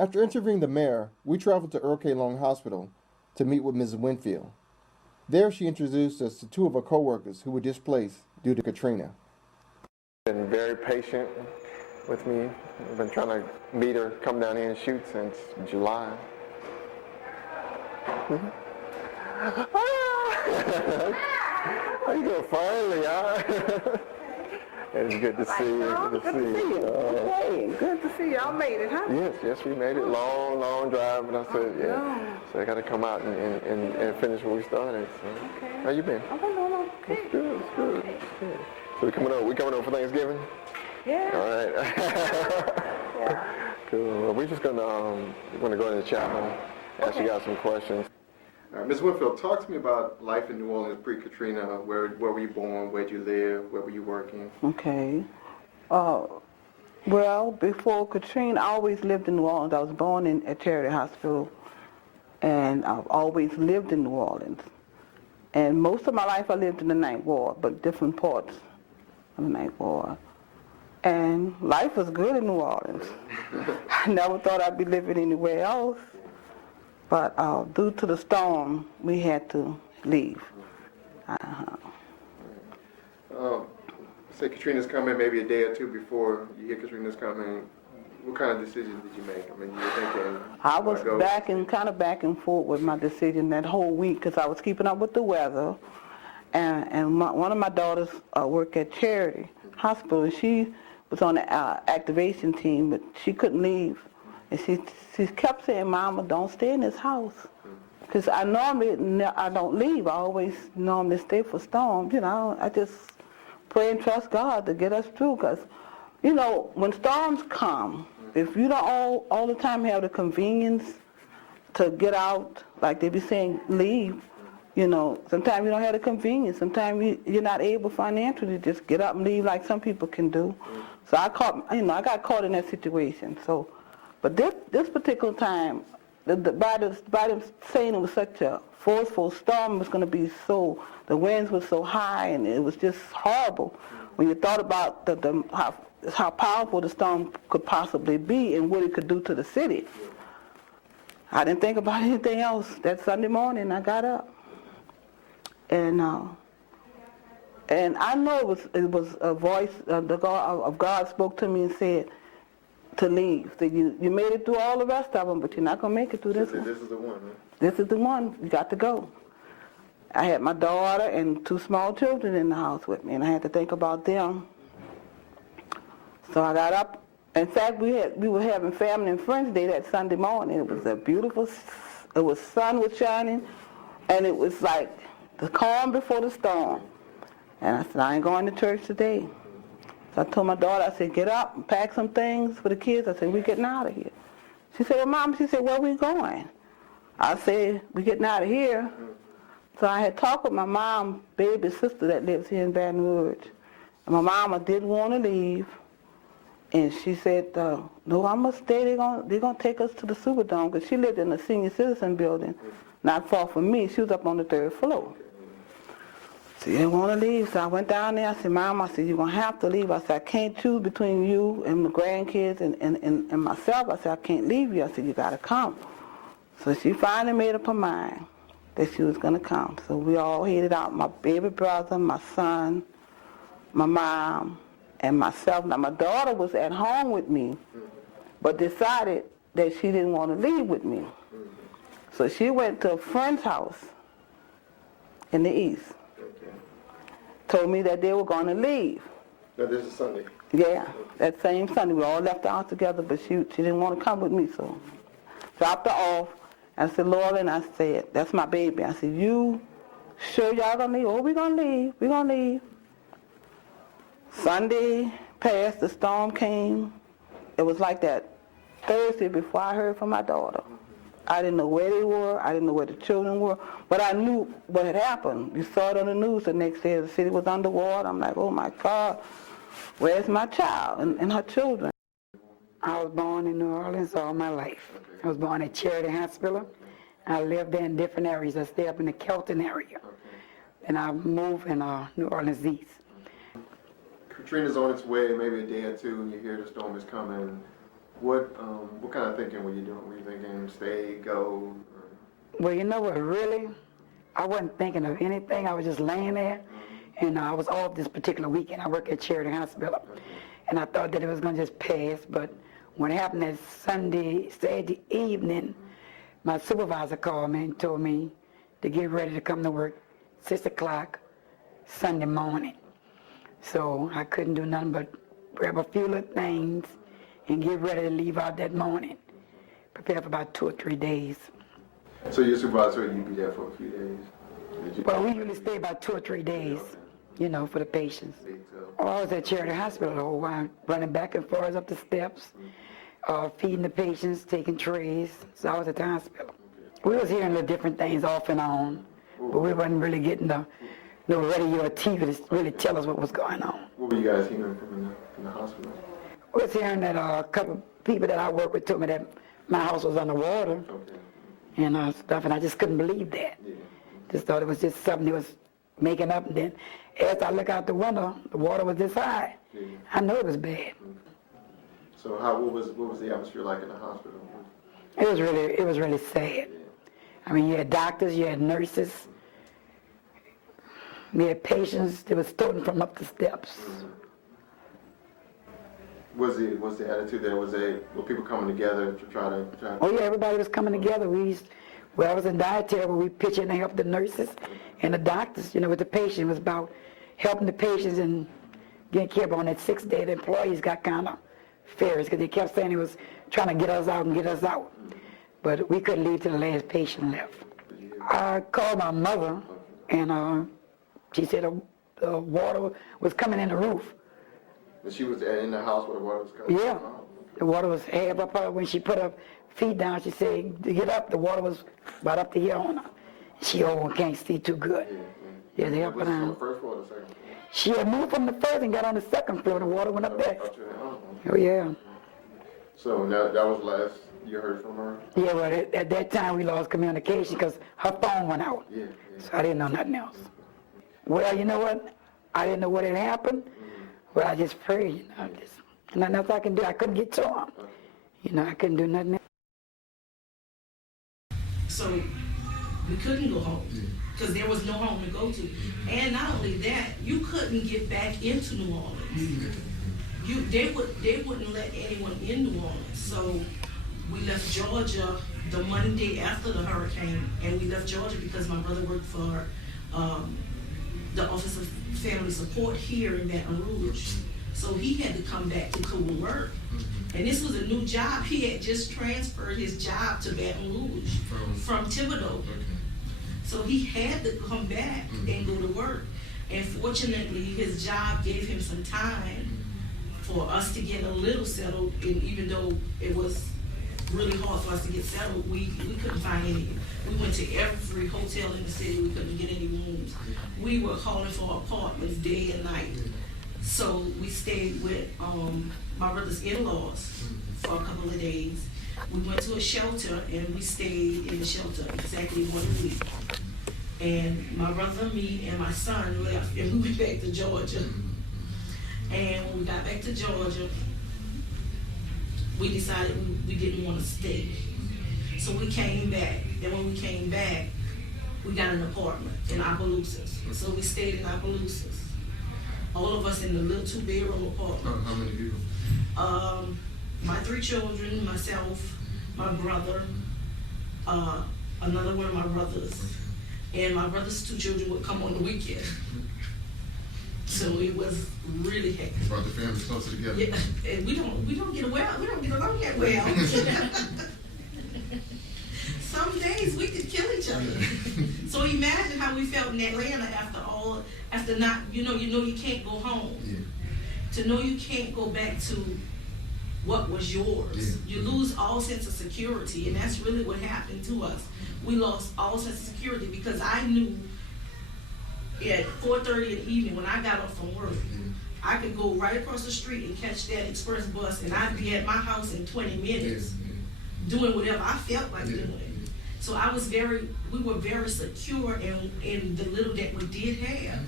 After interviewing the mayor, we traveled to Earl K. Long Hospital to meet with Mrs. Winfield. There she introduced us to two of her co-workers who were displaced due to Katrina. Been very patient with me. I've been trying to meet her, come down here and shoot since July. How you doing? Finally, huh? It's good to see you. Good to see you. Okay, good to see y'all made it, huh? Yes, we made it. Long drive, and I said, yeah. So I got to come out and finish what we started. So. Okay. How you been? I'm doing okay. It's good. So we coming over for Thanksgiving? Yeah. All right. Yeah. Cool. Well, we're just gonna go into the chapel, ask you guys some questions. Ms. Winfield, talk to me about life in New Orleans pre-Katrina. Where were you born? Where did you live? Where were you working? Okay. Well, before Katrina, I always lived in New Orleans. I was born at Charity Hospital, and I've always lived in New Orleans. And most of my life I lived in the Ninth Ward, but different parts of the Ninth Ward. And life was good in New Orleans. I never thought I'd be living anywhere else. But due to the storm, we had to leave. Say Katrina's coming maybe a day or two before you hear Katrina's coming. What kind of decision did you make? I mean, you were thinking... I was kind of back and forth with my decision that whole week because I was keeping up with the weather. And one of my daughters worked at Charity Hospital, and she was on the activation team, but she couldn't leave. And she kept saying, Mama, don't stay in this house. Because I don't leave. I always normally stay for storms. You know, I just pray and trust God to get us through. Because, you know, when storms come, if you don't all the time have the convenience to get out, like they be saying, leave, you know, sometimes you don't have the convenience. Sometimes you're not able financially to just get up and leave like some people can do. So I got caught in that situation. So. But this particular time, by them saying it was such a forceful storm, it was going to be the winds were so high, and it was just horrible. When you thought about how powerful the storm could possibly be and what it could do to the city, I didn't think about anything else. That Sunday morning, I got up, and I know it was a voice of God spoke to me and said, to leave. So you made it through all the rest of them, but you're not going to make it through this one. This is the one, huh? This is the one. You got to go. I had my daughter and two small children in the house with me, and I had to think about them. So I got up. In fact, we were having family and friends day that Sunday morning. It was sun was shining, and it was like the calm before the storm. And I said, I ain't going to church today. So I told my daughter, I said, get up and pack some things for the kids. I said, we're getting out of here. She said, well, Mom, where are we going? I said, we're getting out of here. So I had talked with my mom's baby sister that lives here in Baton Rouge. And my mama didn't want to leave. And she said, no, I must stay. They're gonna take us to the Superdome, because she lived in a senior citizen building not far from me. She was up on the 3rd floor. She didn't want to leave, so I went down there. I said, Mom, you're going to have to leave. I said, I can't choose between you and the grandkids and myself. I said, I can't leave you. I said, you got to come. So she finally made up her mind that she was going to come. So we all headed out, my baby brother, my son, my mom, and myself. Now, my daughter was at home with me, but decided that she didn't want to leave with me. So she went to a friend's house in the east. Told me that they were going to leave. No, this is Sunday. Yeah, that same Sunday. We all left the house together, but she didn't want to come with me, so dropped her off. I said, Loerlin, I said, that's my baby. I said, you sure y'all going to leave? Oh, we're going to leave. We're going to leave. Sunday passed, the storm came. It was like that Thursday before I heard from my daughter. I didn't know where they were. I didn't know where the children were. But I knew what had happened. You saw it on the news the next day. The city was underwater. I'm like, oh, my God, where's my child and her children? I was born in New Orleans all my life. I was born at Charity Hospital. I lived there in different areas. I stayed up in the Kelton area. And I moved in New Orleans East. Katrina's on its way, maybe a day or two, and you hear the storm is coming. What kind of thinking were you doing? Were you thinking stay, go? Or? Well, you know what, really, I wasn't thinking of anything. I was just laying there, and I was off this particular weekend. I work at Charity Hospital, and I thought that it was going to just pass, but what happened is Saturday evening, my supervisor called me and told me to get ready to come to work 6 o'clock Sunday morning. So I couldn't do nothing but grab a few little things and get ready to leave out that morning. Prepare for about 2 or 3 days. So your supervisor, you'd be there for a few days? Well, we usually stay about 2 or 3 days, you know, for the patients. Oh, I was at Charity Hospital the whole while, running back and forth up the steps, feeding the patients, taking trays. So I was at the hospital. We was hearing the different things off and on, but we wasn't really getting the radio or TV to really tell us what was going on. What were you guys hearing from the hospital? We was hearing that a couple of people that I work with told me that my house was underwater and stuff, and I just couldn't believe that. Yeah. Just thought it was just something they was making up, and then as I look out the window, the water was this high. Yeah. I know it was bad. So what was the atmosphere like in the hospital? It was really sad. Yeah. I mean, you had doctors, you had nurses, you had patients that was starting from up the steps. Was the attitude there? Were people coming together to try to? Oh yeah, everybody was coming together. I was in dietary where we pitch in and help the nurses and the doctors, you know, with the patient. It was about helping the patients and getting care. But on that 6th day, the employees got kind of furious because they kept saying he was trying to get us out. But we couldn't leave till the last patient left. I called my mother, and she said the water was coming in the roof. But she was in the house where the water was coming? Yeah. The water was half up her. When she put her feet down, she said, to get up, the water was about up to here on her. She can't see too good. Yeah, they helped her down. On the first floor or the second floor? She had moved from the first and got on the 2nd floor. The water went up there. Oh, yeah. So that was the last you heard from her? Yeah, well, at that time we lost communication because her phone went out. Yeah. So I didn't know nothing else. Well, you know what? I didn't know what had happened. Well, I just prayed, you know, nothing else I can do. I couldn't get to him. You know, I couldn't do nothing else. So we couldn't go home because there was no home to go to. And not only that, you couldn't get back into New Orleans. They wouldn't let anyone in New Orleans. So we left Georgia the Monday after the hurricane, and we left Georgia because my brother worked for the Office of Family Support here in Baton Rouge. So he had to come back to go and work. And this was a new job. He had just transferred his job to Baton Rouge from Thibodeau. So he had to come back and go to work. And fortunately, his job gave him some time for us to get a little settled. And even though it was really hard for us to get settled, we couldn't find any. We went to every hotel in the city. We couldn't get any rooms. We were calling for apartments day and night. So we stayed with my brother's in-laws for a couple of days. We went to a shelter and we stayed in the shelter exactly 1 week. And my brother, me, and my son left and we went back to Georgia. And when we got back to Georgia, we decided we didn't want to stay. So we came back. And when we came back, we got an apartment in Opelousas. So we stayed in Opelousas. All of us in the little 2-bedroom apartment. How many people? My 3 children, myself, my brother, another one of my brothers, and my brother's 2 children would come on the weekend. So it was really hectic. Brought the family closer together. Yeah, and we don't get along that well. Some days we could kill each other. So imagine how we felt in Atlanta after not, you know you can't go home. Yeah. To know you can't go back to what was yours. Yeah. You lose all sense of security, and that's really what happened to us. We lost all sense of security because I knew at 4:30 in the evening when I got off from work, I could go right across the street and catch that express bus, and I'd be at my house in 20 minutes doing whatever I felt like doing. So we were very secure in the little that we did have.